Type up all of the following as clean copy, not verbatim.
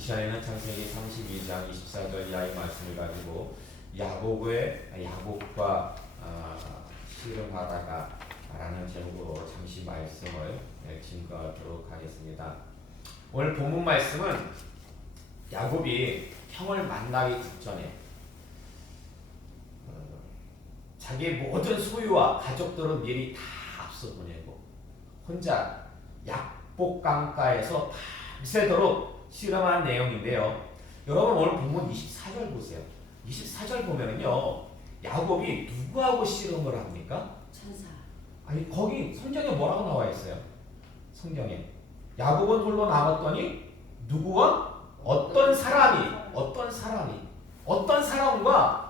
이 시간에는 창세기 32장 24절 이하의 말씀을 가지고 야곱과 씨름하다가 라는 제목으로 잠시 말씀을 증거하도록 하겠습니다. 오늘 본문 말씀은 야곱이 형을 만나기 직전에 자기 모든 소유와 가족들은 미리 다 앞서 보내고 혼자 약복강가에서 밤새도록 실험한 내용인데요. 여러분 오늘 본문 24절 보세요. 24절 보면은요, 야곱이 누구하고 씨름을 합니까? 천사. 아니 거기 성경에 뭐라고 나와 있어요? 성경에 야곱은 홀로 남았더니 누구와 어떤 사람과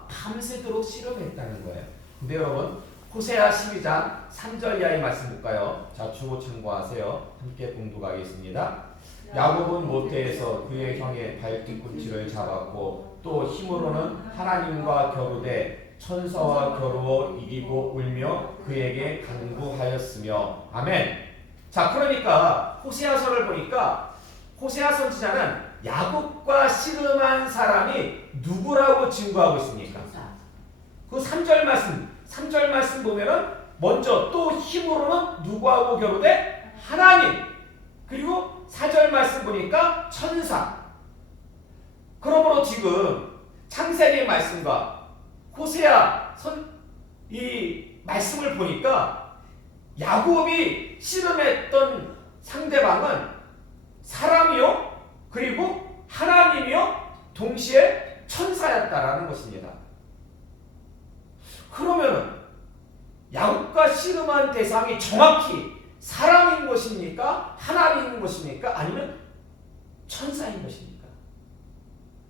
밤새도록 씨름했다는 거예요. 근데 여러분 호세아 12장 3절 이하의 말씀 볼까요? 자, 주보 참고하세요. 함께 봉독하겠습니다. 야곱은 모태에서 그의 형의 발뒤꿈치를 잡았고 또 힘으로는 하나님과 겨루되 천사와 겨루어 이기고 울며 그에게 간구하였으며. 아멘. 자, 그러니까 호세아서를 보니까 호세아 선지자는 야곱과 씨름한 사람이 누구라고 증거하고 있습니까? 그 3절 말씀 보면은 먼저 또 힘으로는 누구하고 겨루되 하나님, 그리고 4절 말씀 보니까 천사. 그러므로 지금 창세기 말씀과 호세아 이 말씀을 보니까 야곱이 씨름했던 상대방은 사람이요 그리고 하나님이요 동시에 천사였다라는 것입니다. 그러면 야곱과 씨름한 대상이 정확히 사람인 것입니까? 하나님인 것입니까? 아니면 천사인 것입니까?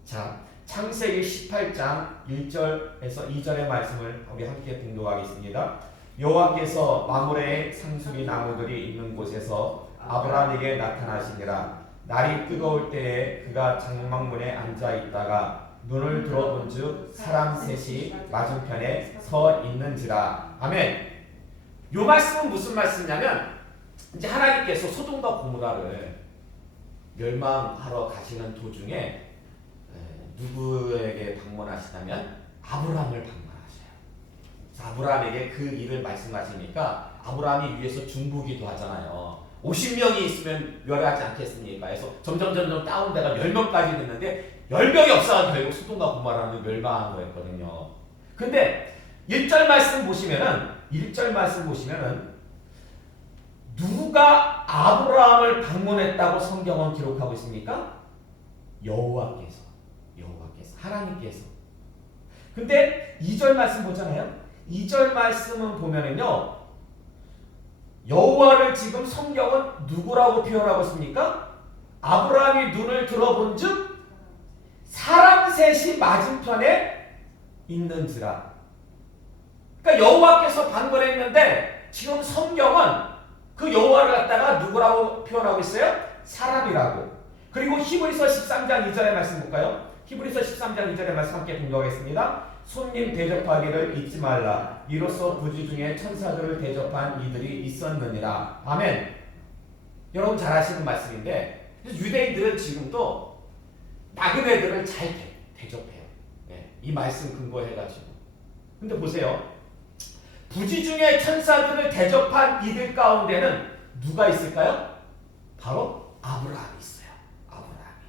자, 창세기 18장 1절에서 2절의 말씀을 우리 함께 봉독하겠습니다. 여호와께서 마므레의 상수리 나무들이 있는 곳에서 아브라함에게 나타나시니라. 날이 뜨거울 때에 그가 장막문에 앉아 있다가 눈을 들어본즉 사람 셋이 맞은편에 서 있는지라. 아멘. 요 말씀은 무슨 말씀이냐면 이제 하나님께서 소돔과 고모라를 멸망하러 가시는 도중에 누구에게 방문하시냐면 아브라함을 방문하셔요. 아브라함에게 그 일을 말씀하시니까 아브라함이 위에서 중보기도 하잖아요. 50명이 있으면 멸하지 않겠습니까? 그래서 점점 다운돼가 10명까지 됐는데 10명이 없어서 결국 소돔과 고모라는 멸망한 거였거든요. 근데 1절 말씀 보시면은 누가 아브라함을 방문했다고 성경은 기록하고 있습니까? 여호와께서 하나님께서. 근데 2절 말씀 보잖아요. 2절 말씀은 보면은요, 여호와를 지금 성경은 누구라고 표현하고 있습니까? 아브라함이 눈을 들어본즉 사람 셋이 맞은편에 있는지라. 그러니까 여호와께서 방문했는데 지금 성경은 그 여호와를 갖다가 누구라고 표현하고 있어요? 사람이라고. 그리고 히브리서 13장 2절의 말씀 볼까요? 히브리서 13장 2절의 말씀 함께 공부하겠습니다. 손님 대접하기를 잊지 말라. 이로써 부지 중에 천사들을 대접한 이들이 있었느니라. 아멘. 여러분 잘 아시는 말씀인데 유대인들은 지금도 나그네들을 잘 대접해요. 네, 이 말씀 근거해가지고. 근데 보세요. 부지 중에 천사들을 대접한 이들 가운데는 누가 있을까요? 바로 아브라함이 있어요. 아브라함이.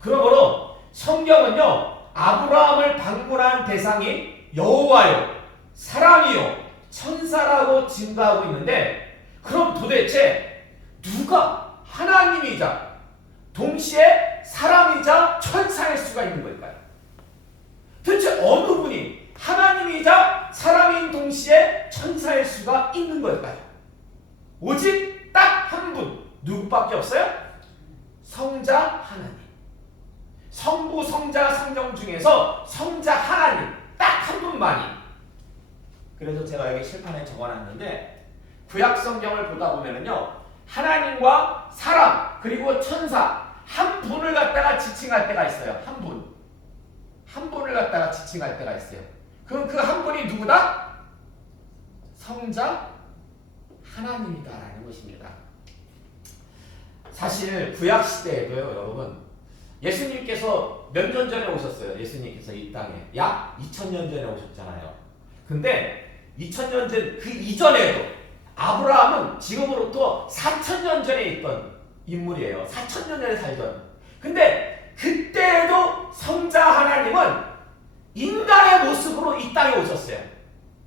그러므로 성경은요, 아브라함을 방문한 대상이 여호와요, 사람이요, 천사라고 증거하고 있는데, 그럼 도대체 누가 하나님이자 동시에 사람이자 천사일 수가 있는 걸까요? 도대체 어느 분이 하나님이자 사람인 동시에 천사일 수가 있는 걸까요? 오직 딱 한 분, 누구밖에 없어요? 성자 하나님. 성부, 성자, 성령 중에서 성자 하나님 딱 한 분만이. 그래서 제가 여기 칠판에 적어놨는데 구약 성경을 보다 보면은요, 하나님과 사람 그리고 천사 한 분을 갖다가 지칭할 때가 있어요. 한 분을 갖다가 지칭할 때가 있어요. 그럼 그 한 분이 누구다? 성자 하나님이다라는 것입니다. 사실 구약 시대에도요, 여러분 예수님께서 몇 년 전에 오셨어요? 예수님께서 이 땅에 약 2000년 전에 오셨잖아요. 근데 2000년 전 그 이전에도 아브라함은 지금으로부터 4000년 전에 있던 인물이에요. 4000년 전에 살던. 근데 그때에도 성자 하나님은 인간의 모습으로 이 땅에 오셨어요.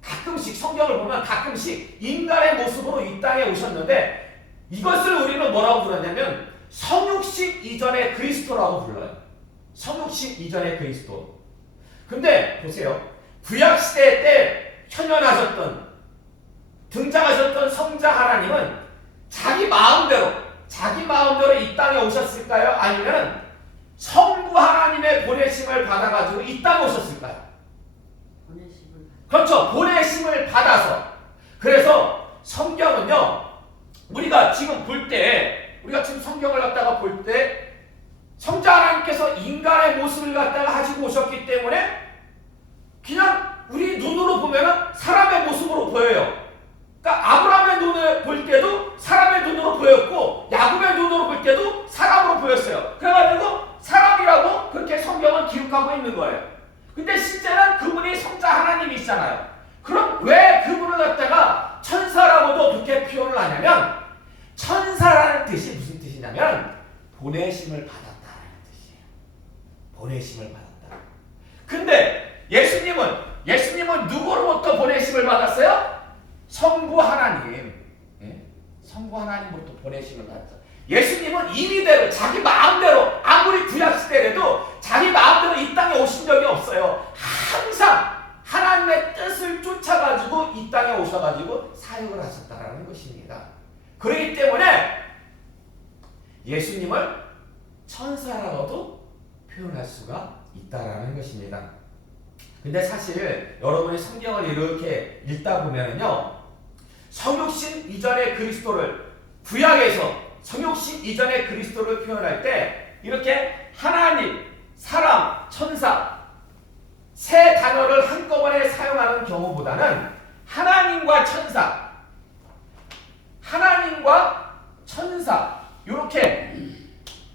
가끔씩 성경을 보면 가끔씩 인간의 모습으로 이 땅에 오셨는데 이것을 우리는 뭐라고 부르냐면 성육신 이전의 그리스도라고 불러요. 성육신 이전의 그리스도. 근데 보세요. 구약시대 때 현현하셨던 등장하셨던 성자 하나님은 자기 마음대로 이 땅에 오셨을까요? 아니면 성부 하나님의 보내심을 받아가지고 이 땅에 오셨을까요? 그렇죠. 보내심을 받아서. 그래서 성경은요, 우리가 지금 성경을 갖다가 볼 때 성자 하나님께서 인간의 모습을 갖다가 가지고 오셨기 때문에 그냥 우리 눈으로 보면은 사람의 모습으로 보여요. 그러니까 아브라함의 눈을 볼 때도 사람의 눈으로 보였고 야곱의 눈으로 볼 때도 사람으로 보였어요. 그래가지고 사람이라고 그렇게 성경은 기록하고 있는 거예요. 근데 실제는 그분이 성자 하나님이시잖아요. 그럼 왜 그분을 갖다가 천사라고도 그렇게 표현을 하냐면 천사라는 뜻이 무슨 뜻이냐면 보내심을 받았다라는 뜻이에요. 보내심을 받았다. 근데 예수님은 누구로부터 보내심을 받았어요? 성부 하나님. 성부 하나님으로부터 보내심을 받았어요. 예수님은 임의대로 자기 마음대로 아무리 구약시대라도 자기 마음대로 이 땅에 오신 적이 없어요. 항상 하나님의 뜻을 쫓아가지고 이 땅에 오셔가지고 사역을 하셨다라는 것입니다. 그렇기 때문에 예수님을 천사라고도 표현할 수가 있다라는 것입니다. 근데 사실 여러분이 성경을 이렇게 읽다 보면은요, 성육신 이전의 그리스도를 구약에서 성육신 이전의 그리스도를 표현할 때 이렇게 하나님, 사람, 천사 세 단어를 한꺼번에 사용하는 경우보다는 하나님과 천사 이렇게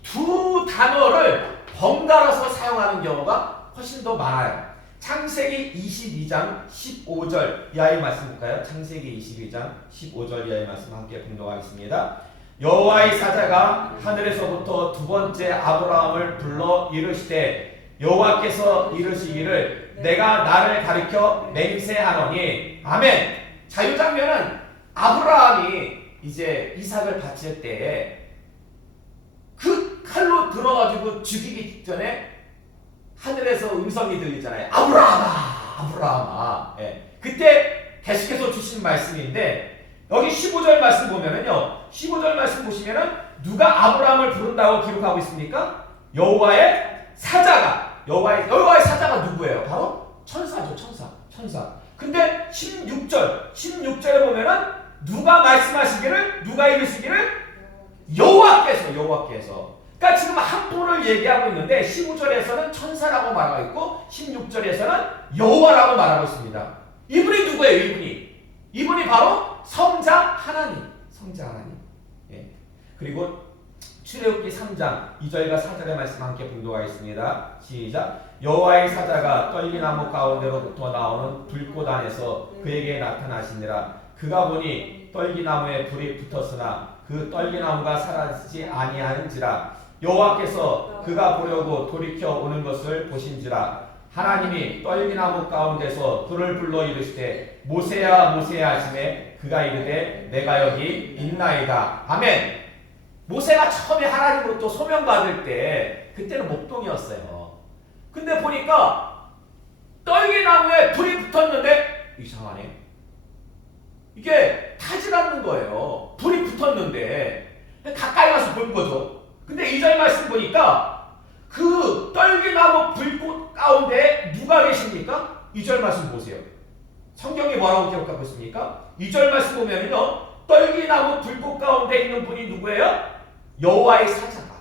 두 단어를 번갈아서 사용하는 경우가 훨씬 더 많아요. 창세기 22장 15절 이하의 말씀 볼까요? 창세기 22장 15절 이하의 말씀 함께 봉독하겠습니다. 여호와의 사자가 하늘에서부터 두 번째 아브라함을 불러 이르시되 여호와께서 이르시기를 내가 나를 가리켜 맹세하노니 아멘. 자, 이 장면은 아브라함이 이제 이삭을 바칠 때에 그 칼로 들어가지고 죽이기 직전에 하늘에서 음성이 들리잖아요. 아브라함아. 그때 계속해서 주신 말씀인데 여기 15절 말씀 보면은요. 15절 말씀 보시면은 누가 아브라함을 부른다고 기록하고 있습니까? 여호와의 사자가. 여호와의 사자가 누구예요? 바로 천사죠. 천사. 근데 16절에 보면은 누가 말씀하시기를, 누가 이르시기를? 여호와께서. 그러니까 지금 한 분을 얘기하고 있는데 15절에서는 천사라고 말하고 있고 16절에서는 여호와라고 말하고 있습니다. 이분이 누구예요? 이분이 바로 성자 하나님. 그리고 출애굽기 3장 2절과 4절의 말씀 함께 봉독하겠습니다. 시작. 여호와의 사자가 떨기나무 가운데로부터 나오는 불꽃 안에서 그에게 나타나시니라. 그가 보니 떨기나무에 불이 붙었으나 그 떨기나무가 사라지지 아니하는지라. 여호와께서 그가 보려고 돌이켜 오는 것을 보신지라. 하나님이 떨기나무 가운데서 그를 불러 이르시되 모세야 하시매 그가 이르되 내가 여기 있나이다. 아멘. 모세가 처음에 하나님으로부터 소명받을 때 그때는 목동이었어요. 근데 보니까 떨기나무에 불이 붙었는데 이상하네. 이게 타질 않는 거예요. 불이 붙었는데 가까이 가서 본 거죠. 근데 2절 말씀 보니까 그 떨기나무 불꽃 가운데 누가 계십니까? 2절 말씀 보세요. 성경이 뭐라고 기록하고 있습니까? 2절 말씀 보면요, 떨기나무 불꽃 가운데 있는 분이 누구예요? 여호와의 사자가.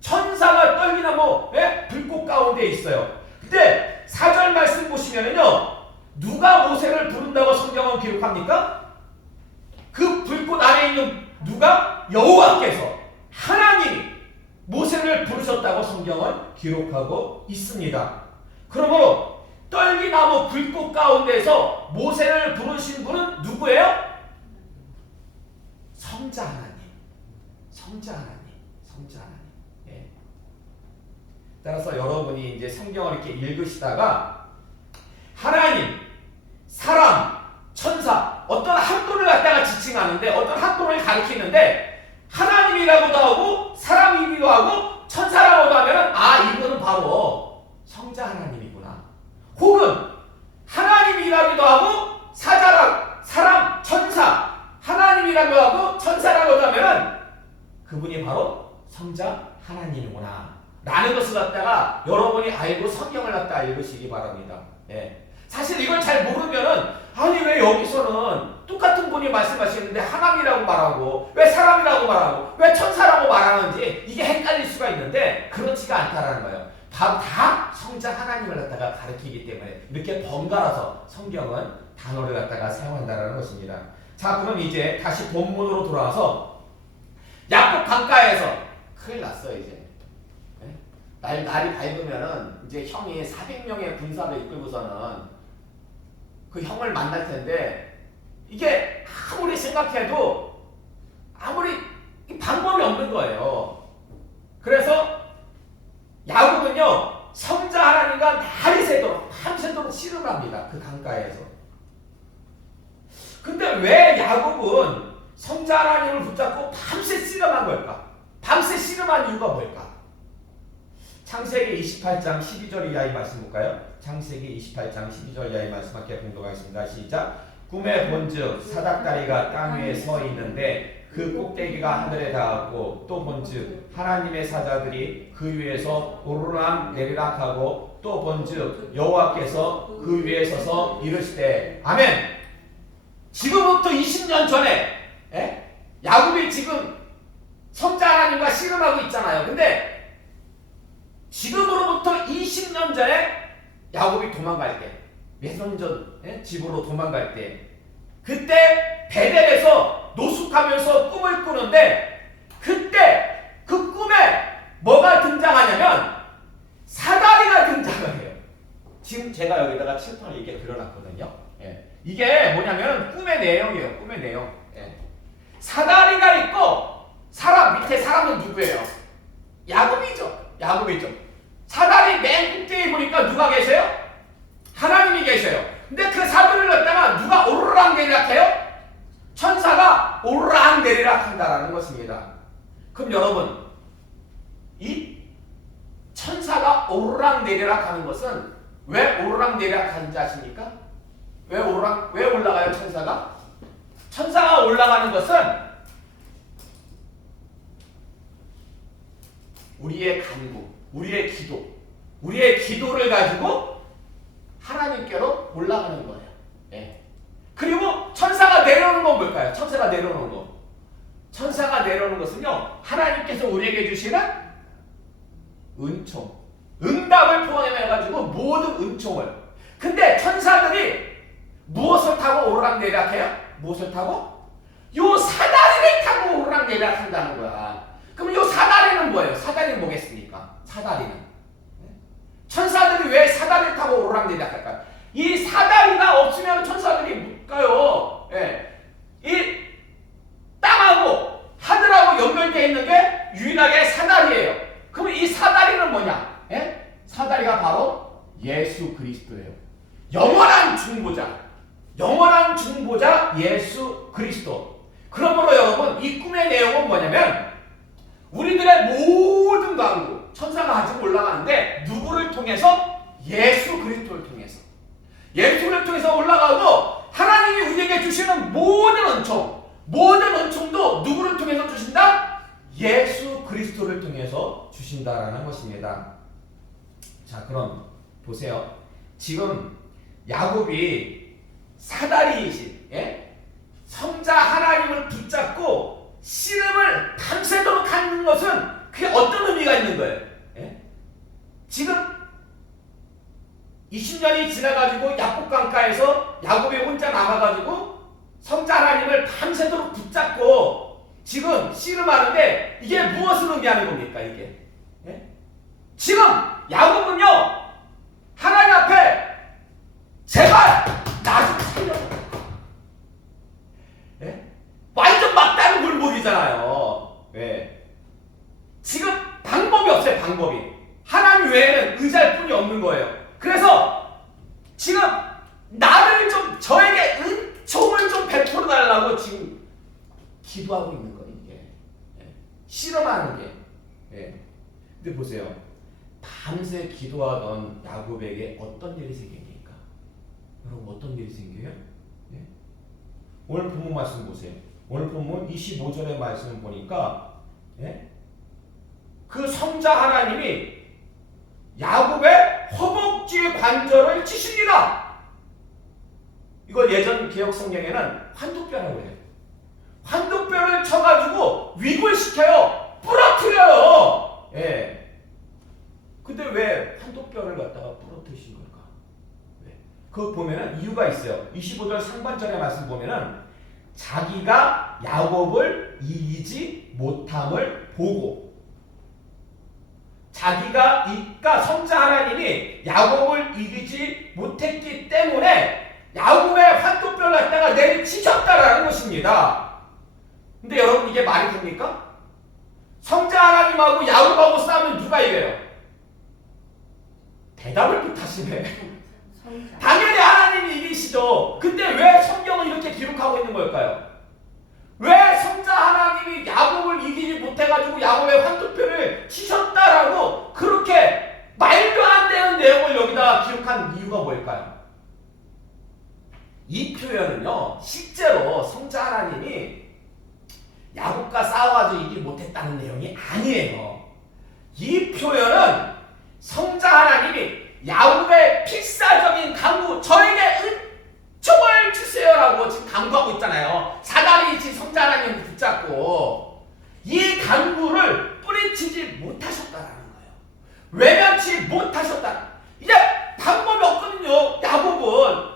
천사가 떨기나무에 불꽃 가운데 있어요. 근데 4절 말씀 보시면요, 누가 모세를 부른다고 성경은 기록합니까? 그 불꽃 안에 있는 누가? 여호와께서, 하나님이 모세를 부르셨다고 성경은 성경은 기록하고 있습니다. 그러므로 떨기나무 불꽃 가운데서 모세를 부르신 분은 누구예요? 성자 하나님. 성자 하나님. 성자 하나님. 예. 따라서 여러분이 이제 성경을 이렇게 읽으시다가 하나님, 사람, 천사 어떤 한 분을 갖다가 지칭하는데 어떤 한 분을 가리키는데 하나님이라고도 하고 사람이기도 하고 천사라고도 하면 아 이분은 바로 성자 하나님이구나. 혹은 하나님이라고도 하고 사람, 천사 하나님이라고 하고 천사라고도 하면 그분이 바로 성자 하나님이구나 라는 것을 갖다가 여러분이 알고 성경을 갖다 읽으시기 바랍니다. 예. 사실 이걸 잘 모르면은 아니 왜 여기서는 똑같은 분이 말씀하시는데 하나님이라고 말하고 왜 사람이라고 말하고 왜 천사라고 말하는지 이게 헷갈릴 수가 있는데 그렇지가 않다라는 거예요. 다 성자 하나님을 갖다가 가리키기 때문에 이렇게 번갈아서 성경은 단어를 갖다가 사용한다는 것입니다. 자, 그럼 이제 다시 본문으로 돌아와서 야곱 강가에서 큰일 났어요 이제. 날이 밝으면은 이제 형이 400명의 군사를 이끌고서는 그 형을 만날 텐데 이게 아무리 생각해도 아무리 방법이 없는 거예요. 그래서 야곱은요 성자 하나님과 날이 새도록 밤새도록 씨름을 합니다. 그 강가에서. 근데 왜 야곱은 성자 하나님을 붙잡고 밤새 씨름한 걸까? 밤새 씨름한 이유가 뭘까? 창세기 28장 12절 이하의 말씀 볼까요? 창세기 28장 12절 이하의 말씀 함께 공독하겠습니다. 시작. 꿈에 본즉 사닥다리가 땅 위에 서 있는데 그 꼭대기가 하늘에 닿았고 또 본즉 하나님의 사자들이 그 위에서 오르락 내리락 하고 또 본즉 여호와께서 그 위에 서서 이르시되 아멘. 지금부터 20년 전에 야곱이 지금 성자 하나님과 씨름하고 있잖아요. 근데 지금으로부터 20년 전에 야곱이 도망갈 때 외선전 집으로 도망갈 때 그때 베델에서 노숙하면서 꿈을 꾸는데 그때 그 꿈에 뭐가 등장하냐면 사다리가 등장을 해요. 지금 제가 여기다가 칠판을 이렇게 그려놨거든요. 이게 뭐냐면 꿈의 내용이에요. 꿈의 내용. 사다리가 있고 사람 밑에 사람은 누구예요? 야곱이죠. 사다리 맨 꼭대기에 보니까 누가 계세요? 하나님이 계셔요. 근데 그 사다리를 갖다가 누가 오르락 내리락 해요? 천사가 오르락 내리락 한다라는 것입니다. 그럼 여러분 이 천사가 오르락 내리락 하는 것은 왜 오르락 내리락 하는지 아십니까? 왜 올라가요 천사가? 천사가 올라가는 것은 우리의 간구, 우리의 기도를 가지고 하나님께로 올라가는 거예요. 그리고 천사가 내려오는 건 뭘까요? 천사가 내려오는 것은요 하나님께서 우리에게 주시는 은총, 응답을 포함해가지고 모든 은총을. 근데 천사들이 무엇을 타고 오르락내리락 해요? 무엇을 타고? 요 사다리를 타고 오르락내리락 한다는 거야. 그럼 요 사다리는 뭐예요? 사다리는 뭐겠습니까? 천사들이 왜 사다리를 타고 오르락내리락 할까요? 이 사다리가 없으면 천사들이 못 가요. 이 땅하고 하늘하고 연결되어 있는 게 유일하게 사다리예요. 그럼 이 사다리는 뭐냐? 사다리가 바로 예수 그리스도예요. 영원한 중보자 예수 그리스도. 그러므로 여러분 이 꿈의 내용은 뭐냐면 우리들의 모든 강구 천사가 아직 올라가는데 누구를 통해서? 예수 그리스도를 통해서. 예수를 통해서 올라가고 하나님이 우리에게 주시는 모든 은총도 누구를 통해서 주신다? 예수 그리스도를 통해서 주신다라는 것입니다. 자, 그럼 보세요. 지금 야곱이 사다리이신 성자 하나님을 붙잡고 씨름을 밤새도록 하는 것은 그게 어떤 의미가 있는 거예요? 지금 20년이 지나가지고 야곱 강가에서 야곱이 혼자 남아가지고 성자 하나님을 밤새도록 붙잡고 지금 씨름하는데 이게 무엇을 의미하는 겁니까? 지금 야곱은요 하나님 앞에 제발 나 좀 살려달라. 예? 완전 막다른 물목이잖아요. 예. 지금 방법이 없어요. 방법이. 하나님 외에는 의지할 뿐이 없는 거예요. 그래서 지금 나를 좀 저에게 은총을 좀 베풀어 달라고 지금 기도하고 있는 거예요. 이게 실험하는 게. 예. 근데 보세요. 밤새 기도하던 야곱에게 어떤 일이 생깁니까? 여러분 어떤 일이 생겨요? 예? 오늘 본문 말씀 보세요. 오늘 본문 25절의 말씀을 보니까 예? 그 성자 하나님이 야곱의 허벅지 관절을 치십니다. 이걸 예전 개혁 성경에는 환도뼈라고 해요. 환도뼈를 쳐가지고 위골시켜요. 부러뜨려요. 예. 근데 왜 환도뼈를 갖다가 부러뜨리신 걸까? 왜? 그거 보면은 이유가 있어요. 25절 상반절의 말씀 보면은 자기가 야곱을 이기지 못함을 보고 그러니까 성자 하나님이 야곱을 이기지 못했기 때문에 야곱의 환도뼈를 갖다가 내리치셨다라는 것입니다. 근데 여러분 이게 말이 됩니까? 성자 하나님하고 야곱하고 싸우면 누가 이겨요? 대답을 못하시네. 당연히 하나님이 이기시죠. 근데 왜 성경은 이렇게 기록하고 있는 걸까요? 왜 성자 하나님이 야곱을 이기지 못해가지고 야곱의 환도뼈를 치셨다라고 그렇게 말도 안 되는 내용을 여기다 기록한 이유가 뭘까요? 이 표현은요 실제로 성자 하나님이 야곱과 싸워가지고 이기지 못했다는 내용이 아니에요. 이 표현은 성자 하나님이 야곱의 필사적인 강구 저에게 은총을 주세요라고 지금 강구하고 있잖아요. 사다리 지 성자 하나님을 붙잡고 이 강구를 뿌리치지 못하셨다라는 거예요. 외면치 못하셨다. 이제 방법이 없거든요. 야곱은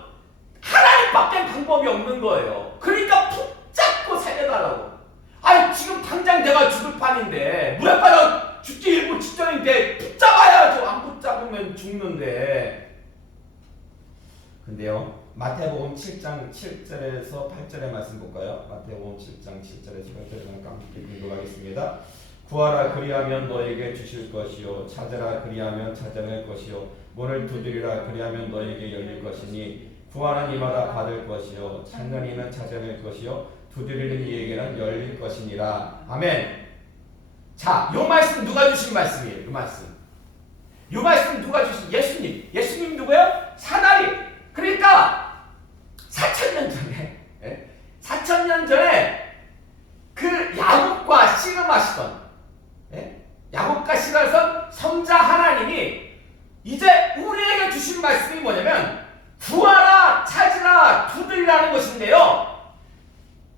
하나님밖에 방법이 없는 거예요. 그러니까 붙잡고 살려달라고. 아니 지금 당장 내가 죽을 판인데 물에 빠져 죽기 일부 직전인데 붙잡아야죠. 안 붙잡으면 죽는데. 근데요 마태복음 7장 7절에서 8절의 말씀 볼까요? 마태복음 7장 7절에서 8절을 함께 공독하겠습니다. 구하라 그리하면 너에게 주실 것이요 찾으라 그리하면 찾아낼 것이요 문을 두드리라 그리하면 너에게 열릴 것이니 구하는 이마다 받을 것이요 찾는 이는 찾아낼 것이요 두드리는 이에게는 열릴 것이니라. 아멘. 자, 요 말씀 누가 주신 말씀이에요? 요 말씀 누가 주신? 예수님. 예수님 누구예요? 사다리. 그러니까 4,000년 전에 4,000년 전에 그 야곱과 씨름하시던 야곱과 씨름하던 성자 하나님이 이제 우리에게 주신 말씀이 뭐냐면 구하라 찾으라 두드리라는 것인데요.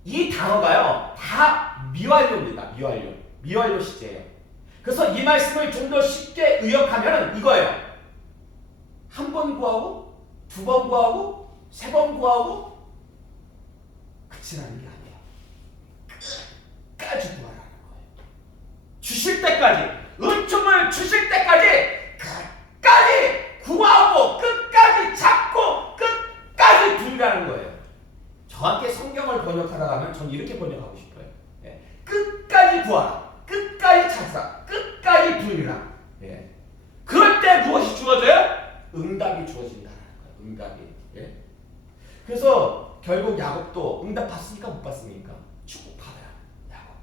이 단어가요 다 미완료입니다. 미완료 시제예요. 그래서 이 말씀을 좀 더 쉽게 의역하면 이거예요. 한 번 구하고 두 번 구하고 세 번 구하고 끝이라는 게 아니에요. 끝까지 구하라는 거예요. 주실 때까지 은총을 주실 때까지 끝까지 구하고 끝까지 잡고 끝까지 두리라는 거예요. 저한테 성경을 번역하라 하면 전 이렇게 번역하고 싶어요. 끝까지 구하라, 끝까지 찾으라, 끝까지 부르라. 그럴 때 무엇이 주어져요? 응답이 주어진다는 거예요. 응답이. 그래서 결국 야곱도 응답 받습니까? 못 받습니까? 축복받아요. 야곱.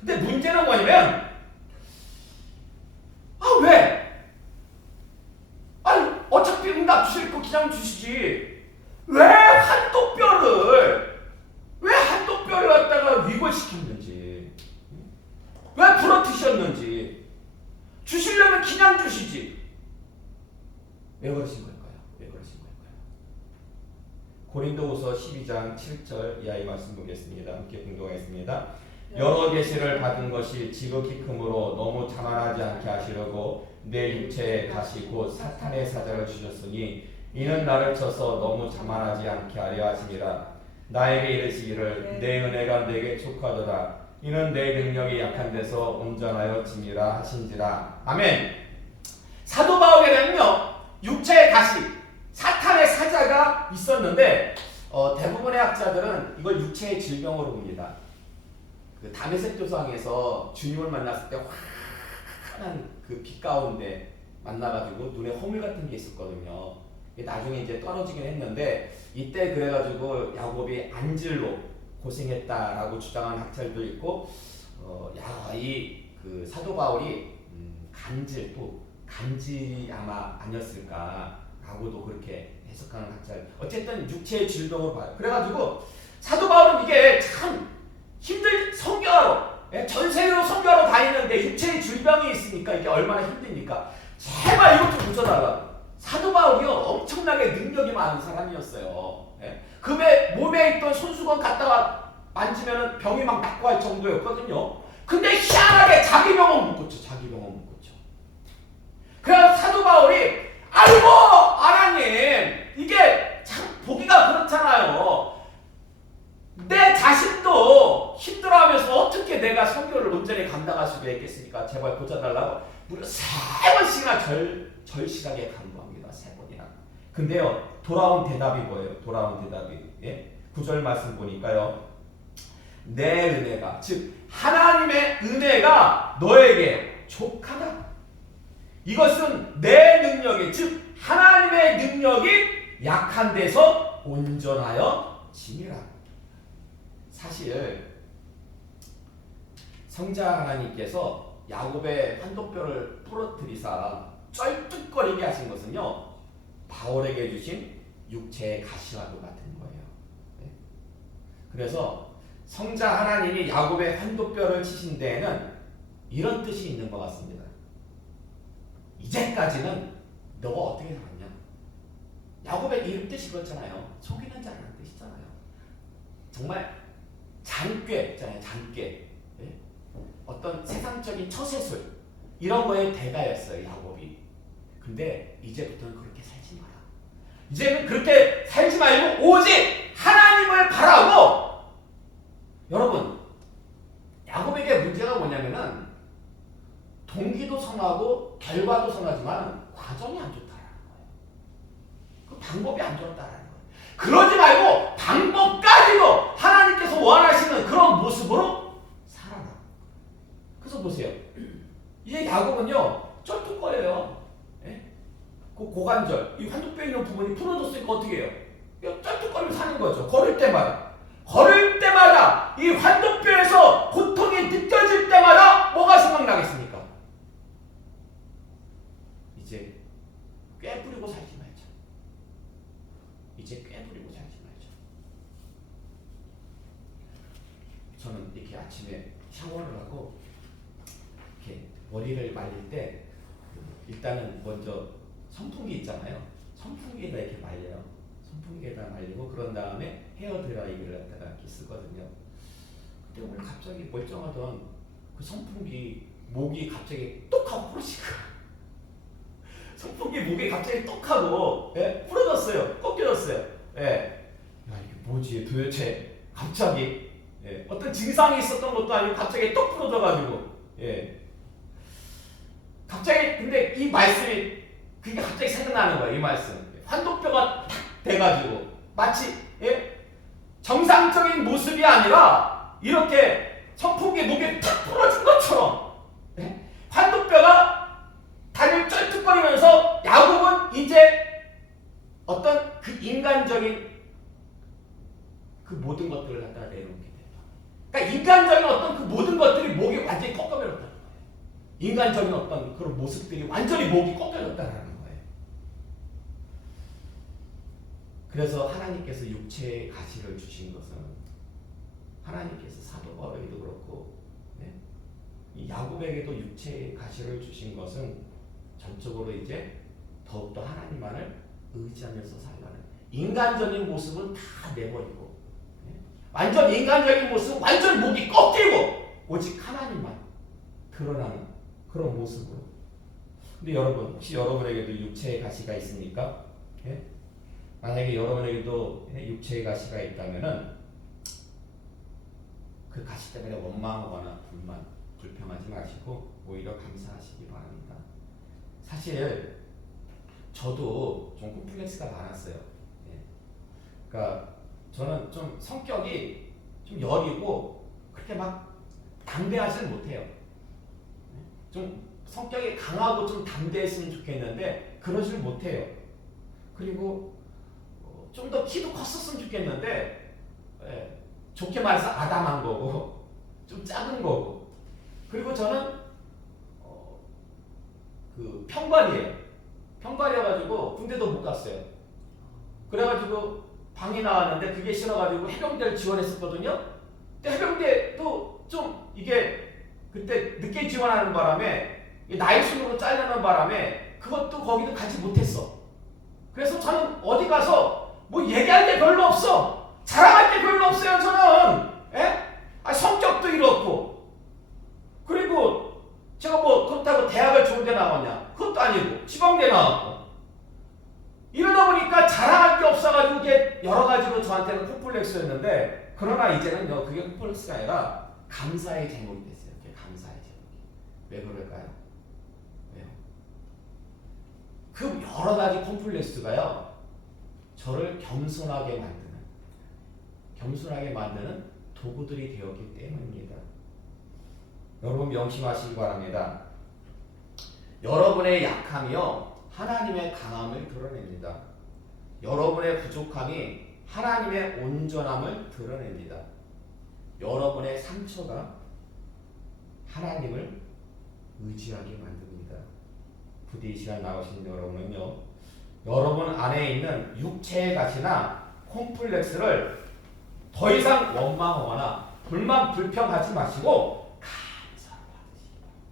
근데 문제는 뭐냐면 왜? 아니 어차피 응답 주실 거 그냥 주시지. 왜 한도뼈를 갖다가 위골시켰는지, 왜 부러뜨셨는지, 주시려면 그냥 주시지. 왜 그러신 걸까요? 고린도후서 12장 7절 이하의 말씀 보겠습니다. 함께 공독하겠습니다. 여러 계시를 받은 것이 지극히 크므로 너무 자만하지 않게 하시려고 내 육체에 다시 곧 사탄의 사자를 주셨으니 이는 나를 쳐서 너무 자만하지 않게 하려 하심이라. 나에게 이르시기를 내 은혜가 내게 족하도다. 이는 내 능력이 약한 데서 온전하여 짐이라 하신지라. 아멘. 그러는데 대부분의 학자들은 이걸 육체의 질병으로 봅니다. 그 다메섹 도상에서 주님을 만났을 때 환한 그 빛 가운데 만나가지고 눈에 허물 같은 게 있었거든요. 나중에 이제 떨어지긴 했는데 이때 그래가지고 야곱이 안질로 고생했다라고 주장하는 학자들도 있고, 이 그 사도 바울이 간질 또 간질이 아마 아니었을까라고도 그렇게 해석하는 학자들. 어쨌든 육체의 질병으로 봐요. 그래가지고 사도 바울은 이게 참 선교하러 전 세계로 선교하러 다니는데 육체의 질병이 있으니까 이게 얼마나 힘드니까 제발 이것 좀 고쳐달라고. 사도 바울이요 엄청나게 능력이 많은 사람이었어요. 그 몸에 있던 손수건 갖다가 만지면 병이 막 낫고 할 정도였거든요. 근데 희한하게 자기 병은 못 고쳐. 자기 병은 못 고쳐. 그래서 사도 바울이 아이고 하나님 이게 참 보기가 그렇잖아요. 내 자신도 힘들어하면서 어떻게 내가 선교를 온전히 감당할 수가 있겠습니까? 제발 고쳐달라고 무려 3번씩이나 절실하게 간구합니다. 3번이나. 근데요 돌아온 대답이 뭐예요? 돌아온 대답이 9절 말씀 보니까요. 내 은혜가 즉 하나님의 은혜가 너에게 족하다. 이것은 내 능력이 즉 하나님의 능력이 약한 데서 온전하여 짐이라. 사실 성자 하나님께서 야곱의 환도뼈를 부러뜨리사 쩔뚝거리게 하신 것은요 바울에게 주신 육체의 가시와도 같은 거예요. 그래서 성자 하나님이 야곱의 환도뼈를 치신 데에는 이런 뜻이 있는 것 같습니다. 이제까지는 너가 어떻게 살았냐? 야곱의 이름 뜻이 그렇잖아요. 속이는 자라는 뜻이잖아요. 정말 잔꾀 있잖아요. 잔꾀. 어떤 세상적인 처세술 이런 거에 대가였어요. 야곱이. 근데 이제부터는 그렇게 살지 마라. 이제는 그렇게 살지 말고 오직 하나님을 바라고. 여러분 야곱에게 문제가 뭐냐면은 동기도 선하고 결과도 선하지만 과정이 안 좋다라는 거예요. 그 방법이 안 좋았다라는 거예요. 그러지 말고 방법까지도 하나님께서 원하시는 그런 모습으로 살아라. 그래서 보세요. 이제 야곱은요 쩔뚝거려요. 그 고관절, 이 환도뼈 있는 부분이 부러졌으니까 어떻게 해요? 쩔뚝거리며 사는 거죠. 걸을 때마다 이 환도뼈에서 고통이 느껴질 때마다 뭐가 생각나겠습니까? 이제 꾀 부리고 살지 말자. 이제 꾀 부리고 살지 말자. 저는 이렇게 아침에 샤워를 하고 이렇게 머리를 말릴 때 일단은 먼저 선풍기 있잖아요. 선풍기에다 이렇게 말려요. 선풍기에다 말리고 그런 다음에 헤어 드라이기를 갖다가 이렇게 쓰거든요. 근데 오늘 갑자기 멀쩡하던 그 선풍기 목이 갑자기 똑하고 부러지고 선풍기 목이 갑자기 똑하고 부러졌어요. 꺾여졌어요. 야 이게 뭐지 도대체 갑자기 어떤 증상이 있었던 것도 아니고 갑자기 똑 부러져가지고 갑자기 근데 이 말씀이 그게 갑자기 생각나는 거예요. 이 말씀 환도뼈가 탁 돼가지고 마치 정상적인 모습이 아니라 이렇게 선풍기 목에 탁 부러진 것처럼 환도뼈가 다리를 쩔뚝거리면서 야곱은 이제 어떤 그 인간적인 그 모든 것들을 갖다가 내놓게 된다. 그러니까 인간적인 어떤 그 모든 것들이 목이 완전히 꺾여버렸다는 거예요. 인간적인 어떤 그런 모습들이 완전히 목이 꺾여졌다는 거예요. 그래서 하나님께서 육체의 가시를 주신 것은 하나님께서 사도 바울에게도 그렇고 이 야곱에게도 육체의 가시를 주신 것은 전적으로 이제 더욱더 하나님만을 의지하면서 살라는 인간적인 모습은 다 내버리고 완전 인간적인 모습은 완전 목이 꺾이고 오직 하나님만 드러나는 그런 모습으로. 근데 여러분 혹시 여러분에게도 육체의 가시가 있습니까? 만약에 여러분에게도 육체의 가시가 있다면은 그 가시 때문에 원망하거나 불평하지 마시고 오히려 감사하시기 바랍니다. 사실 저도 좀 콤플렉스가 많았어요. 그러니까 저는 좀 성격이 좀 여리고 그렇게 막 담대하지는 못해요. 좀 성격이 강하고 좀 담대했으면 좋겠는데 그러질 못해요. 그리고 좀 더 키도 컸었으면 좋겠는데 좋게 말해서 아담한 거고 좀 작은 거고. 그리고 저는 그 평발이에요. 평발이어가지고 군대도 못 갔어요. 그래가지고 방이 나왔는데 그게 싫어가지고 해병대를 지원했었거든요. 근데 해병대도 좀 이게 그때 늦게 지원하는 바람에 나이 순으로 잘리는 바람에 그것도 거기도 가지 못했어. 그래서 저는 어디 가서 뭐 얘기할 게 별로 없어. 자랑할 게 별로 없어요. 저는 성격도 이렇고 그리고 제가 뭐 그렇다고 대학을 좋은 데 나왔냐? 그것도 아니고 지방대 나왔고 이러다 보니까 자랑할 게 없어가지고 이게 여러 가지로 저한테는 콤플렉스였는데 그러나 이제는요 그게 콤플렉스가 아니라 감사의 제목이 됐어요. 감사의 제목이. 왜 그럴까요? 왜요? 그 여러 가지 콤플렉스가요 저를 겸손하게 만드는 도구들이 되었기 때문입니다. 여러분 명심하시기 바랍니다. 여러분의 약함이요 하나님의 강함을 드러냅니다. 여러분의 부족함이 하나님의 온전함을 드러냅니다. 여러분의 상처가 하나님을 의지하게 만듭니다. 부디 이 시간 나오신 여러분은요 여러분 안에 있는 육체의 가시나 콤플렉스를 더 이상 원망하거나 불만 불평하지 마시고 감사로 받으시기 바랍니다.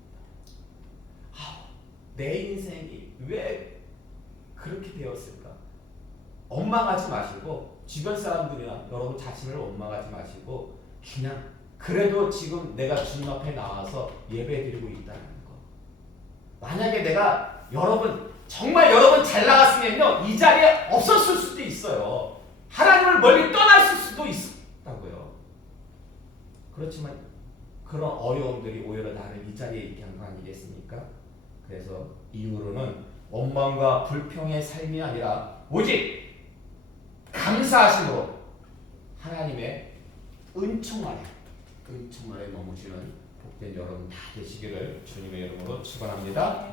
내 인생이 왜 그렇게 되었을까? 원망하지 마시고 주변 사람들이나 여러분 자신을 원망하지 마시고 그냥 그래도 지금 내가 주님 앞에 나와서 예배드리고 있다는 거. 만약에 내가 정말 여러분 잘 나갔으면요 이 자리에 없었을 수도 있어요. 하나님을 멀리 떠났을 수도 있다고요. 그렇지만 그런 어려움들이 오히려 나를 이 자리에 있게 한 거 아니겠습니까? 그래서 이후로는 원망과 불평의 삶이 아니라 오직 감사하심으로 하나님의 은총 아래 머무시는 복된 여러분 다 되시기를 주님의 이름으로 축원합니다.